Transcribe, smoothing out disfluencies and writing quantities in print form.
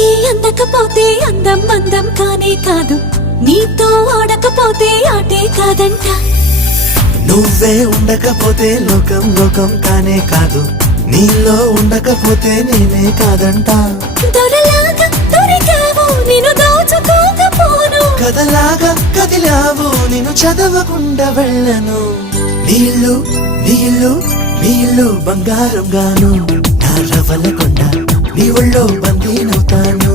నీకే అందకపోతే అందం అందం కానే కాదు, నీతో ఆడకపోతే ఆటే కాదంట. నువ్వే ఉండకపోతే లోకం లోకం కానే కాదు, నీలో ఉండకపోతే నేనే కాదంట. దొరలాగా దొరికావు నిన్ను దోచుకోకపోను, కథలాగా కదిలావు నిన్ను చదవకుండా వెళ్ళను. నీళ్ళు నీళ్ళు నీళ్ళు బంగారం గాను, నా రవల కొండ నీ ఒళ్ళో బందీనవుతాను.